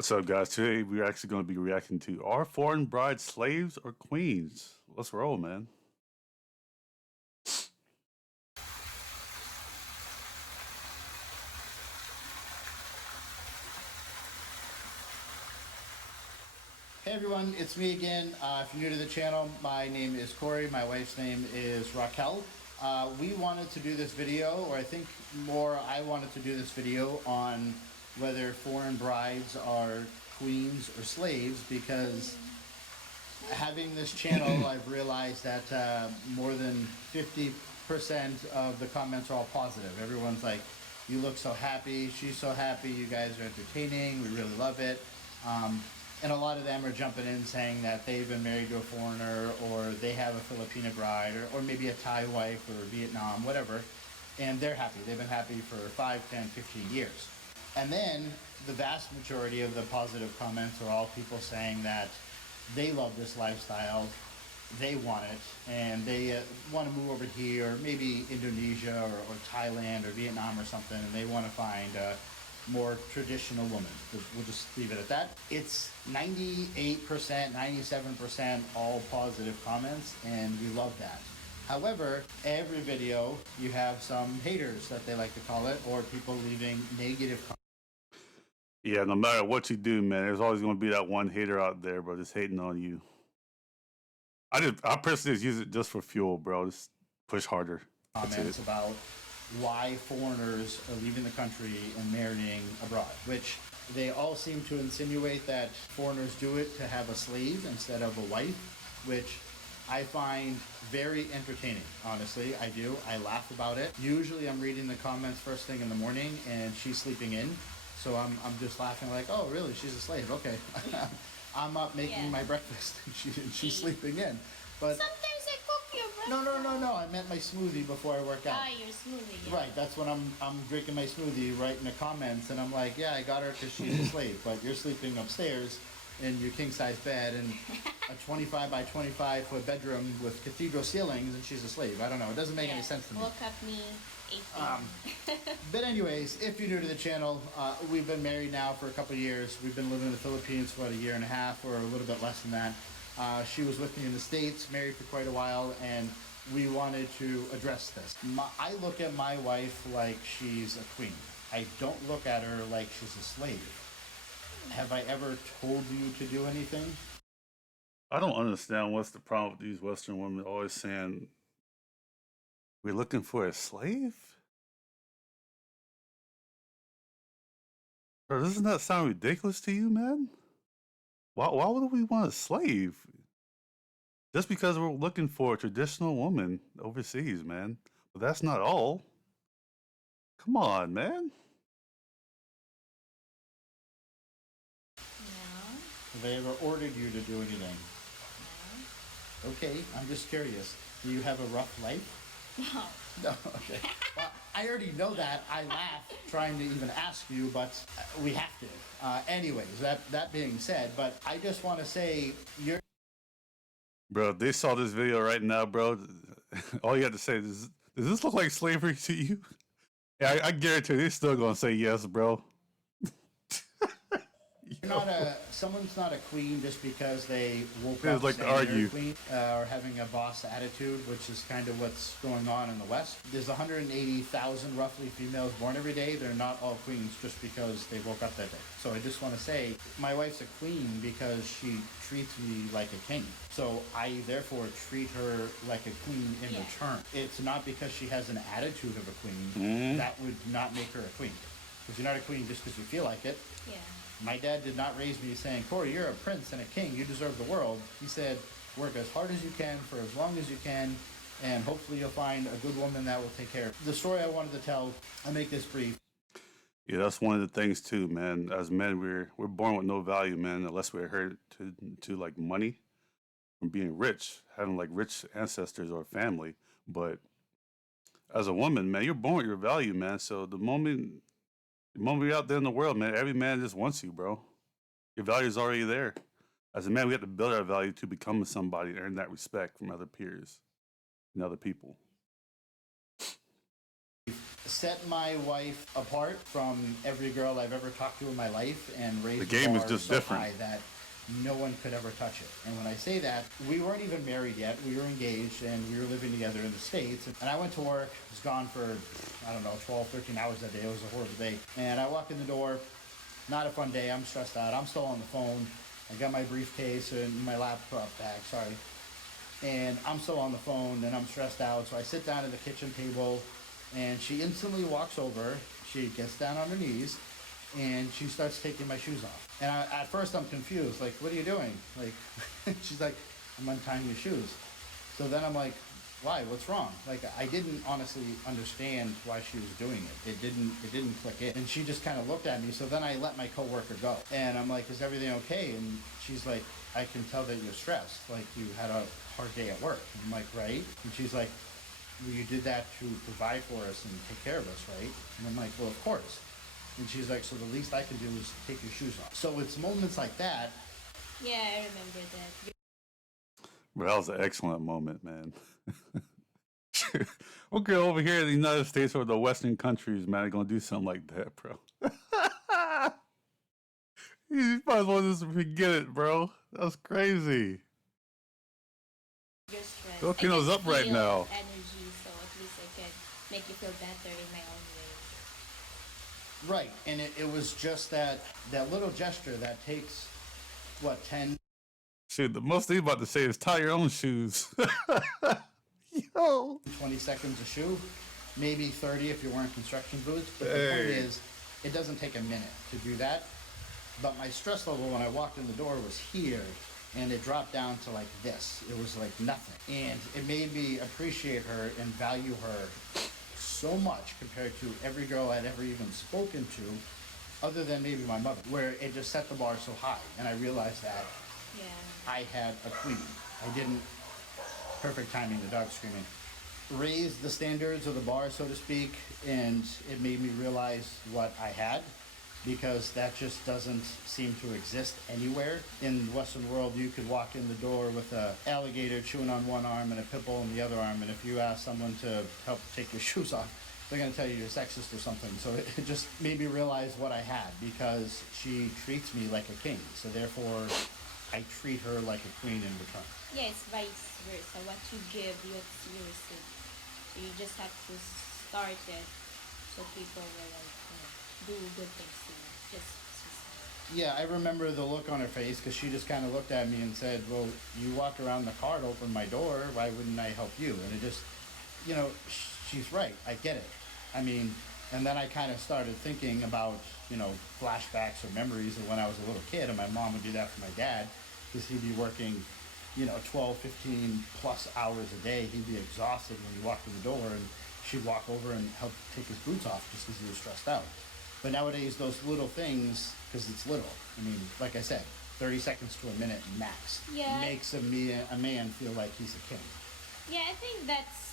What's up, guys? Today we're actually going to be reacting to are foreign brides slaves or queens? Let's roll, man. Hey everyone, it's me again. If you're new to the channel, my name is Corey. My wife's name is Raquel. We wanted to do this video, or I think more I wanted to do this video on whether foreign brides are queens or slaves, because having this channel, I've realized that more than 50% of the comments are all positive. Everyone's like, you look so happy, she's so happy, you guys are entertaining, we really love it. And a lot of them are jumping in saying that they've been married to a foreigner, or they have a Filipina bride, or maybe a Thai wife, or Vietnam, whatever, and they're happy. They've been happy for 5, 10, 15 years. And then the vast majority of the positive comments are all people saying that they love this lifestyle, they want it, and they want to move over here, maybe Indonesia or Thailand or Vietnam or something, and they want to find more traditional woman. We'll just leave it at that. It's 98%, 97% all positive comments, and we love that. However, every video you have some haters, that they like to call it, or people leaving negative comments. Yeah, no matter what you do, man, there's always going to be that one hater out there, bro, just hating on you. I personally just use it just for fuel, bro. Just push harder. Comments about why foreigners are leaving the country and marrying abroad, which they all seem to insinuate that foreigners do it to have a slave instead of a wife, which I find very entertaining. Honestly, I do. I laugh about it. Usually I'm reading the comments first thing in the morning and she's sleeping in, so I'm just laughing like, oh really, she's a slave, okay. I'm up making my breakfast and she's sleeping in. But sometimes I cook your breakfast. No. I meant my smoothie before I work out. Ah, your smoothie. Yeah. Right, that's when I'm drinking my smoothie, writing the comments, and I'm like, yeah, I got her because she's a slave, but you're sleeping upstairs in your king-size bed in a 25 by 25 foot bedroom with cathedral ceilings, and she's a slave. I don't know. It doesn't make any sense to me. Woke up me 18. But anyways, if you're new to the channel, we've been married now for a couple of years. We've been living in the Philippines for about 1.5 years, or a little bit less than that. She was with me in the States, married for quite a while, and we wanted to address this. I look at my wife like she's a queen. I don't look at her like she's a slave. Have I ever told you to do anything? I don't understand what's the problem with these Western women always saying, we're looking for a slave? Bro, doesn't that sound ridiculous to you, man? Why would we want a slave? Just because we're looking for a traditional woman overseas, man. But that's not all. Come on, man. Have they ever ordered you to do anything? No. Okay, I'm just curious. Do you have a rough life? No. No, okay. Well, I already know that. I laugh trying to even ask you, but we have to. Anyways, that being said, but I just want to say, you're... Bro, they saw this video right now, bro. All you have to say is, does this look like slavery to you? Yeah, I guarantee they're still going to say yes, bro. Someone's not a queen just because they woke They up like to saying they're argue. a queen, or having a boss attitude, which is kind of what's going on in the West. There's 180,000 roughly females born every day. They're not all queens just because they woke up that day. So I just want to say, my wife's a queen because she treats me like a king. So I therefore treat her like a queen in return. It's not because she has an attitude of a queen. That would not make her a queen. Because you're not a queen just because you feel like it. Yeah. My dad did not raise me saying, Corey, you're a prince and a king, you deserve the world. He said, work as hard as you can for as long as you can, and hopefully you'll find a good woman that will take care of you. The story I wanted to tell, I'll make this brief. Yeah, that's one of the things too, man. As men, we're born with no value, man, unless we're hurt to like money from being rich, having like rich ancestors or family. But as a woman, man, you're born with your value, man. So the moment you're out there in the world, man, every man just wants you, bro. Your value is already there. As a man, we have to build our value to become somebody and earn that respect from other peers and other people. set my wife apart from every girl I've ever talked to in my life and raised The game is bar just so different. high that no one could ever touch it. And when I say that, we weren't even married yet. We were engaged and we were living together in the States. And I went to work, was gone for, I don't know, 12, 13 hours that day. It was a horrible day. And I walk in the door, not a fun day. I'm stressed out. I'm still on the phone. I got my briefcase and my laptop bag, sorry. And I'm still on the phone and I'm stressed out. So I sit down at the kitchen table and she instantly walks over. She gets down on her knees and she starts taking my shoes off. And at first I'm confused, like, what are you doing? Like, she's like, I'm untying your shoes. So then I'm like, why, what's wrong? Like, I didn't honestly understand why she was doing it. It didn't click in. And she just kind of looked at me. So then I let my coworker go. And I'm like, is everything okay? And she's like, I can tell that you're stressed. Like, you had a hard day at work. And I'm like, right? And she's like, well, you did that to provide for us and take care of us, right? And I'm like, well, of course. And she's like, so the least I can do is take your shoes off. So it's moments like that. Yeah, I remember that. But that was an excellent moment, man. What girl over here in the United States or the Western countries, man, are gonna do something like that, bro? You might as well just forget it, bro. That's crazy. Your stress. Filipino's I up right feel now. Energy, so at least I can make you feel better in my own way. Right. And it was just that little gesture that takes, what, 10, Shoot, the most thing about to say is tie your own shoes. Yo. 20 seconds a shoe, maybe 30 if you're wearing construction boots. But the point is, it doesn't take a minute to do that. But my stress level when I walked in the door was here, and it dropped down to like this. It was like nothing. And it made me appreciate her and value her so much compared to every girl I'd ever even spoken to, other than maybe my mother, where it just set the bar so high. And I realized that Yeah. I had a queen. I didn't, perfect timing, the dog screaming, raise the standards of the bar, so to speak, and it made me realize what I had, because that just doesn't seem to exist anywhere. In the Western world, you could walk in the door with an alligator chewing on one arm and a pit bull in the other arm, and if you ask someone to help take your shoes off, they're going to tell you you're sexist or something. So it just made me realize what I had, because she treats me like a king, so therefore I treat her like a queen in return. Yeah, it's vice versa. What you give, you receive. So you just have to start it so people will do good things to you. Just Yeah, I remember the look on her face, because she just kind of looked at me and said, well, you walk around the car to open my door, why wouldn't I help you? And it just, you know, she's right, I get it. I mean, and then I kind of started thinking about, you know, flashbacks or memories of when I was a little kid, and my mom would do that for my dad, because he'd be working, you know, 12, 15 plus hours a day. He'd be exhausted when he walked in the door, and she'd walk over and help take his boots off just because he was stressed out. But nowadays, those little things, because it's little, I mean, like I said, 30 seconds to a minute max, Yeah. makes a man feel like he's a king. yeah, I think that's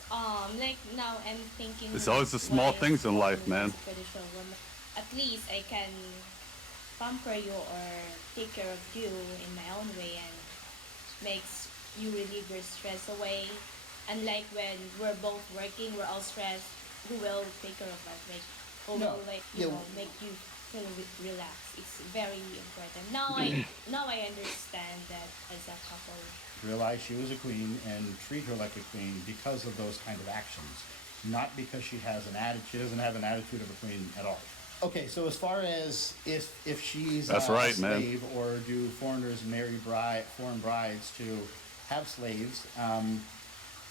like now I'm thinking. It's always the small what things in life, man. Spiritual woman. At least I can pamper you or take care of you in my own way, and makes you relieve your stress away. Unlike when we're both working, we're all stressed. Who will take care of us? Like, who No. will Yeah. make you feel relaxed? It's very important. Now I understand that as a couple. Realize she was a queen and treat her like a queen because of those kind of actions, not because she has an attitude. She doesn't have an attitude of a queen at all. Okay, so as far as if she's That's a right, man. slave, or do foreigners marry foreign brides to have slaves,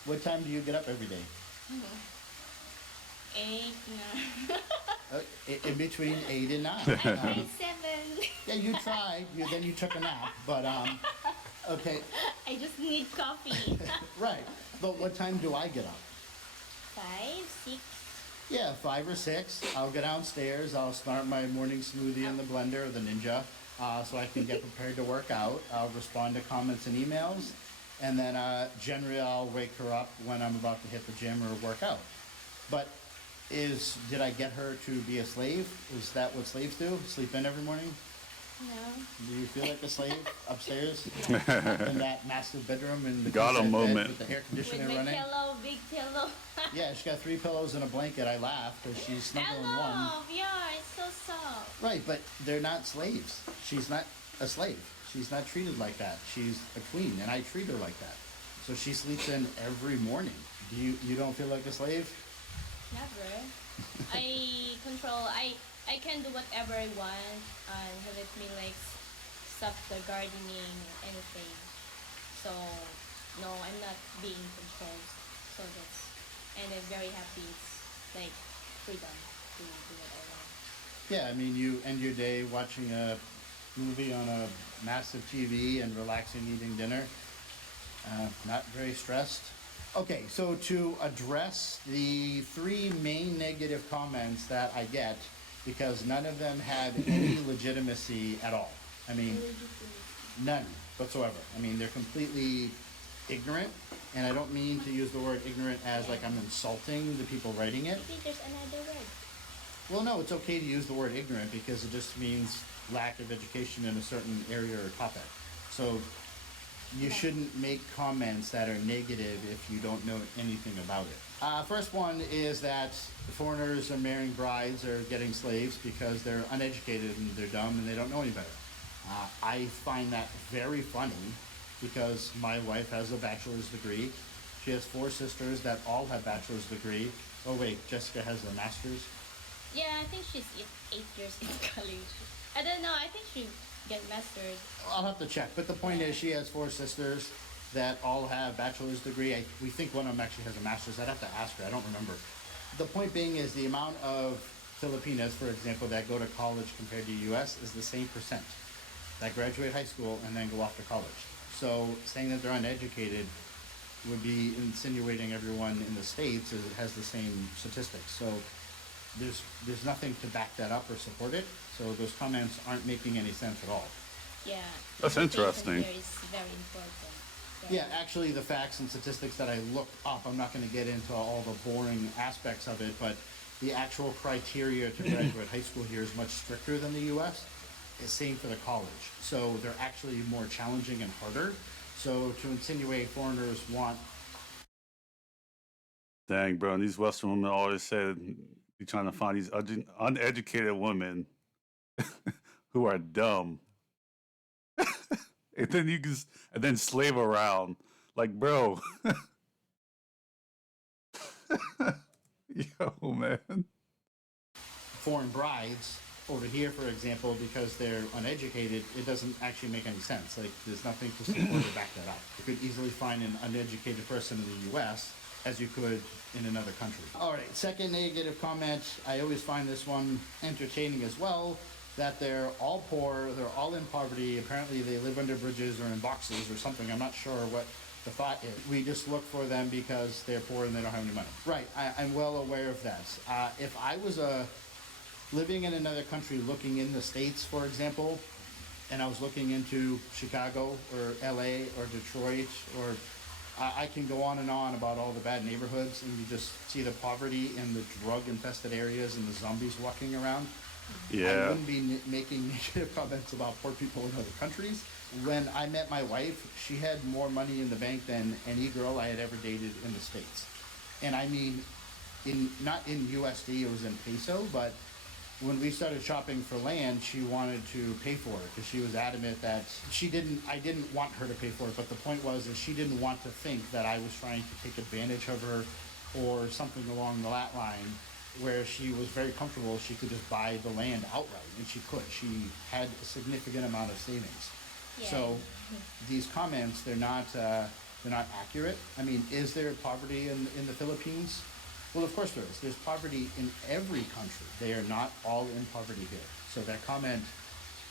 what time do you get up every day? 8, 9. In between 8 and 9. I tried 7. Yeah, you tried. Then you took a nap. But okay, I just need coffee. right. But what time do I get up? 5, 6. Yeah, 5 or 6. I'll go downstairs. I'll start my morning smoothie in the blender, the Ninja, so I can get prepared to work out. I'll respond to comments and emails, and then generally I'll wake her up when I'm about to hit the gym or work out. But did I get her to be a slave? Is that what slaves do? Sleep in every morning? No. Do you feel like a slave upstairs in that massive bedroom in the Got a king-size bed moment. with the air With conditioner my running? pillow, big pillow. Yeah, she's got 3 pillows and a blanket. I laugh because she's I snuggling one. love. Yeah, it's so soft. Right, but they're not slaves. She's not a slave. She's not treated like that. She's a queen, and I treat her like that. So she sleeps in every morning. You don't feel like a slave? Never. I control. I can do whatever I want, and he let me like stop the gardening or anything. So no, I'm not being controlled. So that's, and I'm very happy. It's like freedom to do what I want. Yeah, I mean, you end your day watching a movie on a massive TV and relaxing, eating dinner. Not very stressed. Okay, so to address the 3 main negative comments that I get, because none of them have any legitimacy at all. I mean, none whatsoever. I mean, they're completely ignorant, and I don't mean to use the word ignorant as like I'm insulting the people writing it. I think there's another word. Well, no, it's okay to use the word ignorant because it just means lack of education in a certain area or topic. So you shouldn't make comments that are negative if you don't know anything about it. First one is that foreigners are marrying brides or getting slaves because they're uneducated and they're dumb and they don't know any better. I find that very funny because my wife has a bachelor's degree. She has 4 sisters that all have bachelor's degree. Oh wait, Jessica has a master's. Yeah, I think she's 8 years in college. I don't know. I think she get mastered. I'll have to check, but the point is she has 4 sisters that all have bachelor's degree. We think one of them actually has a master's. I'd have to ask her. I don't remember. The point being is the amount of Filipinas, for example, that go to college compared to U.S. is the same percent that graduate high school and then go off to college. So saying that they're uneducated would be insinuating everyone in the States has the same statistics. So there's nothing to back that up or support it. So those comments aren't making any sense at all. Yeah. That's interesting. Here is very important. Yeah, actually the facts and statistics that I looked up, I'm not going to get into all the boring aspects of it, but the actual criteria to graduate high school here is much stricter than the U.S. It's same for the college. So they're actually more challenging and harder. So to insinuate foreigners want... Dang, bro. And these Western women always said you're trying to find these uneducated women who are dumb. And then and then slave around. Like, bro. Yo, man. foreign brides over here, for example, because they're uneducated, it doesn't actually make any sense. Like, there's nothing to support or back that up. You could easily find an uneducated person in the U.S. as you could in another country. All right, second negative comment. I always find this one entertaining as well, that they're all poor, they're all in poverty. Apparently they live under bridges or in boxes or something. I'm not sure what the thought is. We just look for them because they're poor and they don't have any money. Right, I'm well aware of that. If I was living in another country looking in the States, for example, and I was looking into Chicago or LA or Detroit, or I can go on and on about all the bad neighborhoods, and you just see the poverty and the drug-infested areas and the zombies walking around. I Yeah. wouldn't be making negative comments about poor people in other countries. When I met my wife, she had more money in the bank than any girl I had ever dated in the States. And I mean, not in USD, it was in peso, but when we started shopping for land, she wanted to pay for it because she was adamant that I didn't want her to pay for it, but the point was that she didn't want to think that I was trying to take advantage of her or something along that line, where she was very comfortable she could just buy the land outright, and she could. She had a significant amount of savings. Yeah. So these comments, they're not accurate. I mean, is there poverty in the Philippines? Well, of course there is. There's poverty in every country. They are not all in poverty here. So that comment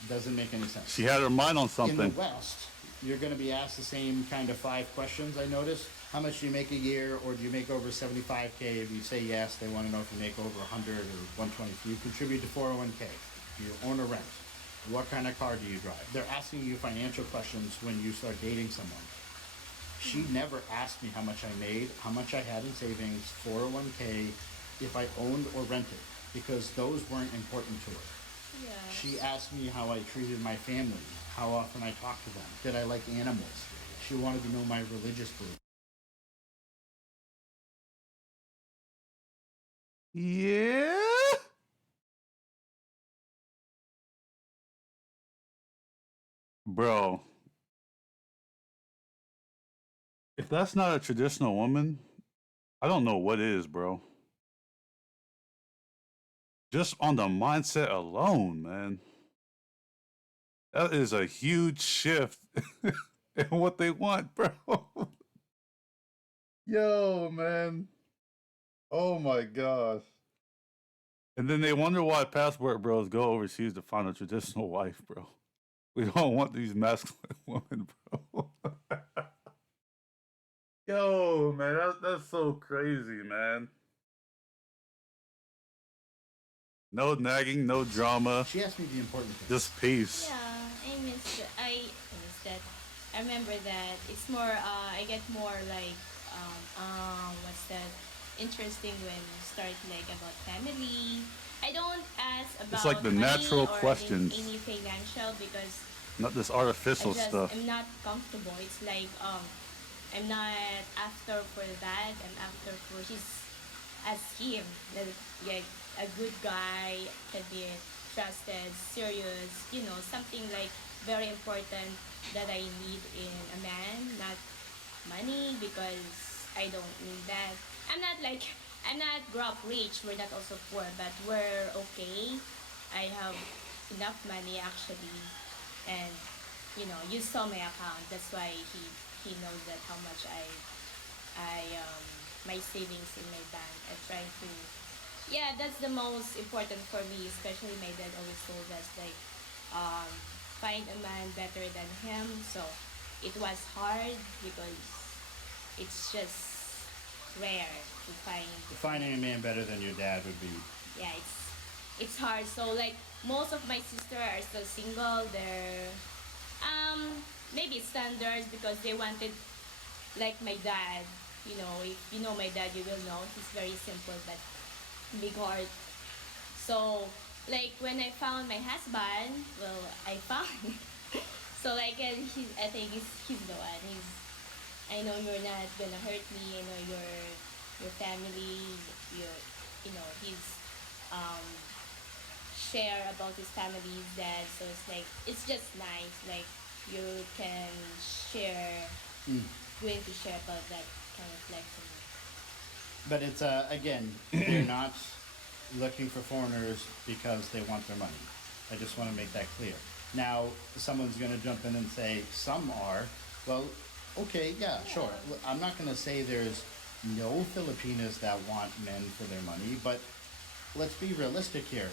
doesn't make any sense. She had her mind on In something. the West, you're going to be asked the same kind of 5 questions, I noticed. How much do you make a year, or do you make over 75K? If you say yes, they want to know if you make over 100 or 120. Do you contribute to 401K? Do you own or rent? What kind of car do you drive? They're asking you financial questions when you start dating someone. She never asked me how much I made, how much I had in savings, 401K, if I owned or rented, because those weren't important to her. Yeah. She asked me how I treated my family, how often I talked to them, did I like animals. She wanted to know my religious belief. Yeah. Bro, if that's not a traditional woman, I don't know what is, bro. Just on the mindset alone, man. That is a huge shift in what they want, bro. Yo, man. Oh my gosh. And then they wonder why passport bros go overseas to find a traditional wife, bro. We don't want these masculine women, bro. Yo, man, that's so crazy, man. No nagging, no drama, She asked me the important things. just peace. Yeah, I miss that. I remember that it's more I get more like what's that interesting when you start like about family. I don't ask about It's like the money natural or questions, any financial because not this I artificial just stuff. am not comfortable. It's like I'm not after for that. I'm after for his as him. That like a good guy can be trusted, serious. You know, something like very important that I need in a man, not money because I don't need that. I'm not like I'm not grow up rich. We're not also poor, but we're okay. I have enough money actually, and you saw my account. That's why he knows that how much I my savings in my bank. I try to yeah, that's the most important for me. Especially my dad always told us like um, find a man better than him. So it was hard because it's just rare to find Finding a man better than your dad would be. yeah it's hard so like most of my sister are still single they're maybe standards because they wanted like my dad if you know my dad you will know he's very simple but big heart so like when I found my husband well I found so like and I think he's the one I know you're not gonna hurt me I know your family your his um share about his family's dad so it's like it's just nice like you can share Mm. going to share about that kind of like But it's again, they're not looking for foreigners because they want their money. I just want to make that clear. Now, someone's going to jump in and say some are. Well, okay, yeah, sure. I'm not going to say there's no Filipinas that want men for their money, but let's be realistic here.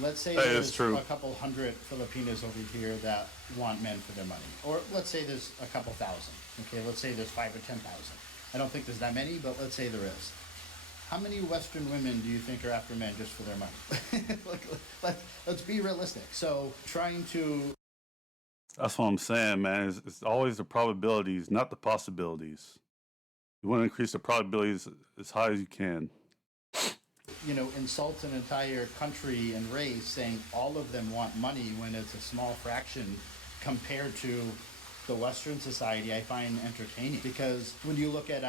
Let's say That is there's true. a couple hundred Filipinos over here that want men for their money. Or let's say there's a couple thousand. Okay, let's say there's 5 or 10,000. I don't think there's that many, but let's say there is. How many Western women do you think are after men just for their money? Let's be realistic. So trying to That's what I'm saying, man. It's always the probabilities, not the possibilities. You want to increase the probabilities as high as you can. insult an entire country and race saying all of them want money when it's a small fraction compared to the Western society, I find entertaining because when you look at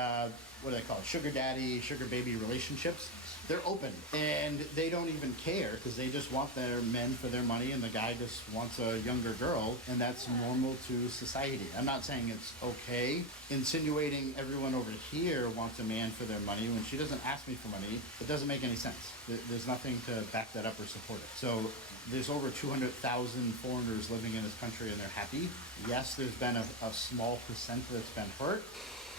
what do they call it, sugar daddy, sugar baby relationships, they're open and they don't even care because they just want their men for their money and the guy just wants a younger girl and that's normal to society. I'm not saying it's okay. Insinuating everyone over here wants a man for their money when she doesn't ask me for money, it doesn't make any sense. There's nothing to back that up or support it. So there's over 200,000 foreigners living in this country and they're happy. Yes, there's been a small percent that's been hurt,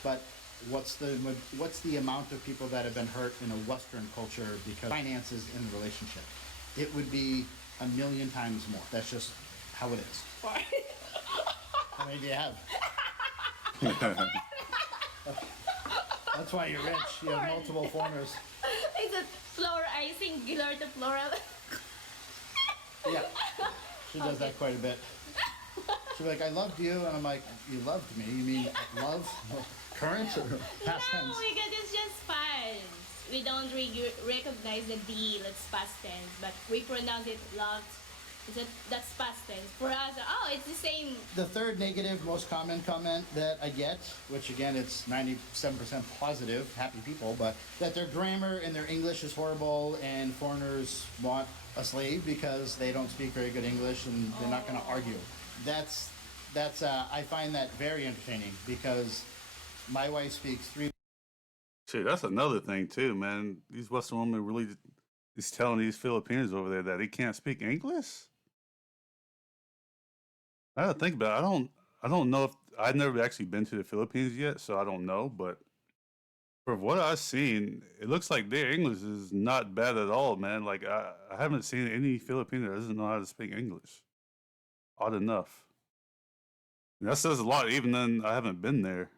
but what's the amount of people that have been hurt in a Western culture because finances in the relationship? It would be a million times more. That's just how it is. How many do you have? That's why you're rich. You have multiple foreigners. Is it plural? I singular to plural. Yeah, she does that quite a bit. She'll be like, I loved you, and I'm like, you loved me? You mean love? Current or past No, tense? because it's just fun. we don't really recognize the D, that's past tense, but we pronounce it loved. That's past tense. For us, oh, it's the same. The third negative most common comment that I get, which again it's 97% positive, happy people, but that their grammar and their English is horrible and foreigners want a slave because they don't speak very good English and they're not going to argue. That's I find that very entertaining because my wife speaks 3. Shit, that's another thing too, man. These Western women really is telling these Filipinos over there that they can't speak English. I gotta think about it. I don't know if I've never actually been to the Philippines yet, so I don't know. But from what I've seen, it looks like their English is not bad at all, man. Like I haven't seen any Filipino that doesn't know how to speak English. Odd enough. And that says a lot, even then I haven't been there.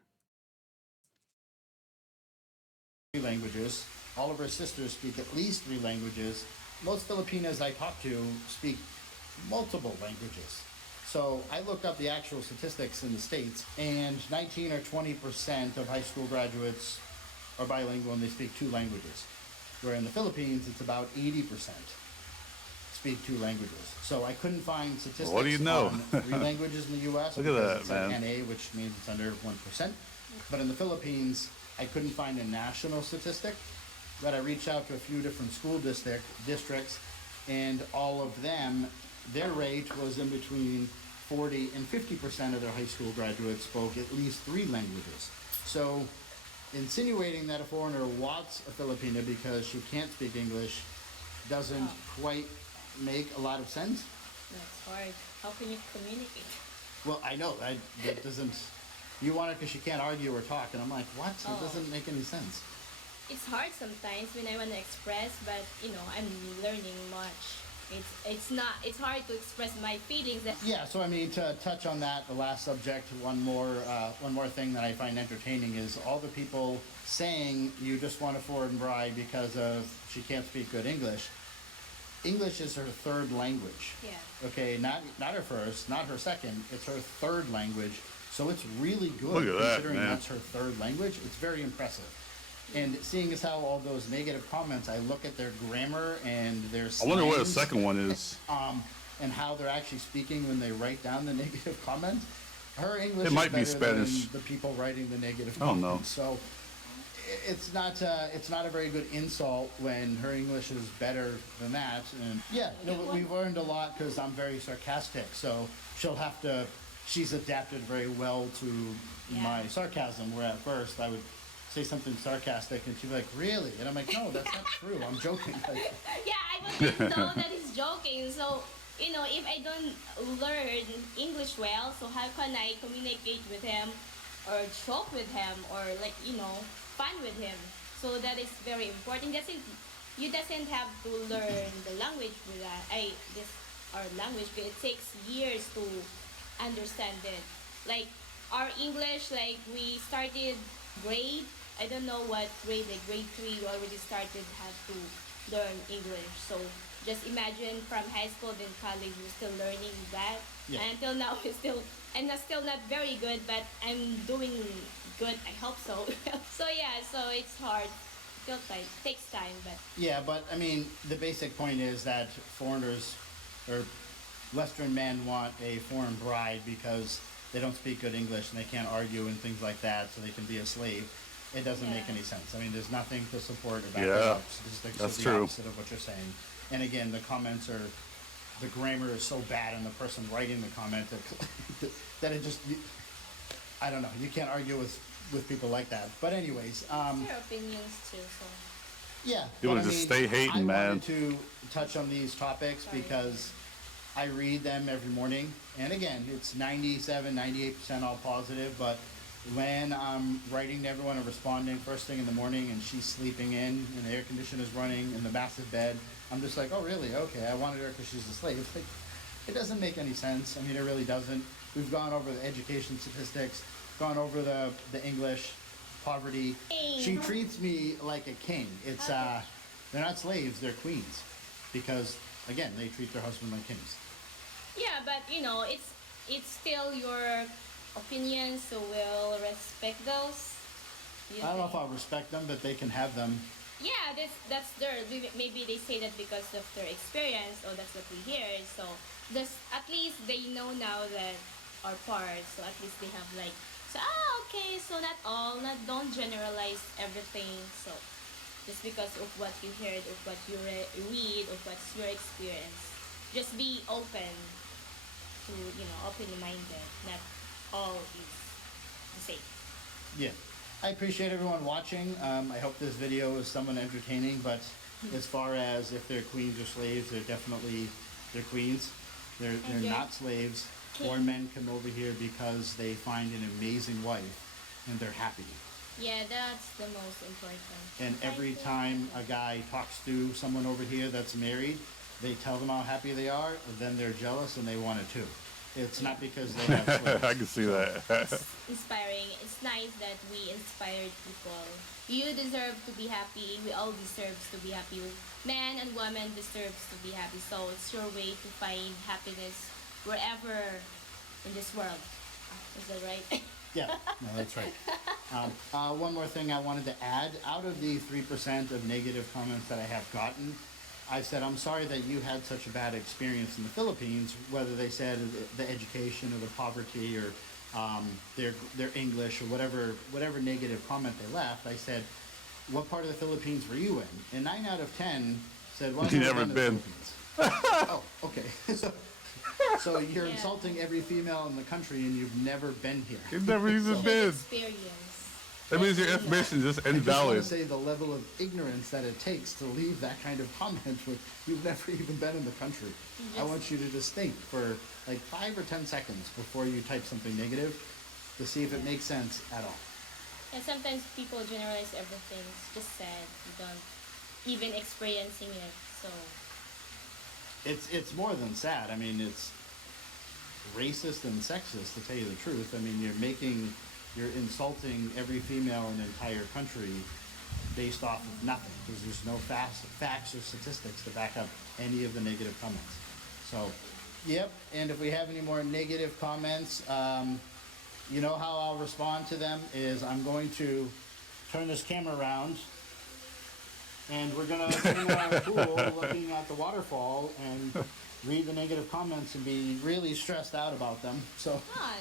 Languages. All of her sisters speak at least 3 languages. Most Filipinas I talk to speak multiple languages. So I looked up the actual statistics in the States, and 19 or 20% of high school graduates are bilingual and they speak 2 languages. Where in the Philippines, it's about 80% speak 2 languages. So I couldn't find statistics What do you know? on 3 languages in the U.S. Look at because that, it's like man. NA, which means it's under 1%. But in the Philippines, I couldn't find a national statistic, but I reached out to a few different school districts, and all of them, their rate was in between 40 and 50% of their high school graduates spoke at least 3 languages. So insinuating that a foreigner wants a Filipina because she can't speak English doesn't quite make a lot of sense. That's hard. How can you communicate? Well, I know, that doesn't, you want it because she can't argue or talk, and I'm like, what? It doesn't make any sense. It's hard sometimes when I want to express, but I'm learning much. It's hard to express my feelings. Yeah, so I mean, to touch on that, the last subject, one more thing that I find entertaining is all the people saying you just want a foreign bride because of she can't speak good English. English is her 3rd language. Yeah. Okay, not her first, not her second. It's her 3rd language, so it's really good. Look at that, considering man. that's her 3rd language. It's very impressive. And seeing as how all those negative comments, I look at their grammar and their I wonder what the slangs, second one is. and how they're actually speking when they write down the negative comment. Her English It might be is better Spanish. than the people writing the negative I don't comments. know. So it's not a very good insult when her English is better than that. And yeah, no, but we've learned a lot because I'm very sarcastic. So she's adapted very well to my sarcasm. Where at first I would say something sarcastic and she'd be like, really? And I'm like, no, that's not true. I'm joking. Yeah, I wouldn't know that he's joking. So, if I don't learn English well, so how can I communicate with him or joke with him or fun with him? So that is very important. You doesn't have to learn the language with our language, but it takes years to understand it. Like our English, like we started grade, I don't know what grade, like grade 3, you already started have to learn English. So just imagine from high school then college, you're still learning that. Yeah. And until now, I'm still not very good, but I'm doing good. I hope so. So it's hard. It takes time, but Yeah, but I mean, the basic point is that foreigners or Western men want a foreign bride because they don't speak good English and they can't argue and things like that, so they can be a slave. It doesn't make any sense. I mean, there's nothing to support about Yeah, the statistics that's of the true. opposite of what you're saying. And again, the comments are, the grammar is so bad in the person writing the comment that, that it just, I don't know, you can't argue with people like that. But anyways, their opinions too. So yeah. You but wanna I just mean, stay hating, I man. wanted to touch on these topics because I read them every morning. And again, it's 97, 98% all positive, but when I'm writing to everyone and responding first thing in the morning and she's sleeping in and the air conditioner is running in the massive bed, I'm just like, oh really? Okay, I wanted her because she's a slave. Like, it doesn't make any sense. I mean, it really doesn't. We've gone over the education statistics, gone over the English, poverty. She treats me like a king. It's they're not slaves, they're queens. Because again, they treat their husband like kings. yeah, but it's still your opinion, so we'll respect those. I don't know if I'll respect them, but they can have them. Yeah, that's their, maybe they say that because of their experience, or that's what we hear. So this, at least they know now that our parts. So at least they have like, so okay, so not all, not, don't generalize everything. So just because of what you heard, of what you read, of what's your experience, just be open to, openly minded. Not all is the same. Yeah. I appreciate everyone watching. I hope this video was somewhat entertaining, but as far as if they're queens or slaves, they're queens. They're you're not slaves. king. Or men come over here because they find an amazing wife and they're happy. Yeah, that's the most important. And every I time think- a guy talks to someone over here that's married, they tell them how happy they are, then they're jealous and they want it too. It's not because they have slaves. I can see that. Inspiring. It's nice that we inspired people. You deserve to be happy. We all deserve to be happy. Man and woman deserves to be happy. So it's your way to find happiness wherever in this world. Is that right? Yeah, no, that's right. One more thing I wanted to add. Out of the 3% of negative comments that I have gotten, I said, I'm sorry that you had such a bad experience in the Philippines, whether they said the education or the poverty or their English or whatever negative comment they left. I said, what part of the Philippines were you in? And 9 out of 10 said, well, I've You never never been to been. the Philippines. Oh, okay. So you're Yeah. insulting every female in the country and you've never been here. You've never even Good been. experience. That means your information is just I just want to invalid. say the level of ignorance that it takes to leave that kind of comment with you've never even been in the country. I Yes. want you to just think for like 5 or 10 seconds before you type something negative to see if it makes sense at all. And sometimes people generalize everything. It's just sad. You don't even experiencing it. So It's more than sad. I mean, it's racist and sexist to tell you the truth. I mean, you're insulting every female in the entire country based off of nothing because there's no facts or statistics to back up any of the negative comments. So, yep. And if we have any more negative comments, you know how I'll respond to them is I'm going to turn this camera around and we're gonna sit in our pool looking at the waterfall and read the negative comments and be really stressed out about them. So fun.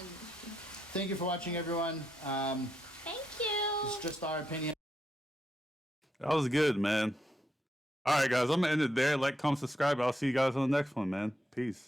thank you for watching, everyone. Thank you. It's just our opinion. That was good, man. All right, guys, I'm gonna end it there. Like, comment, subscribe. I'll see you guys on the next one, man. Peace.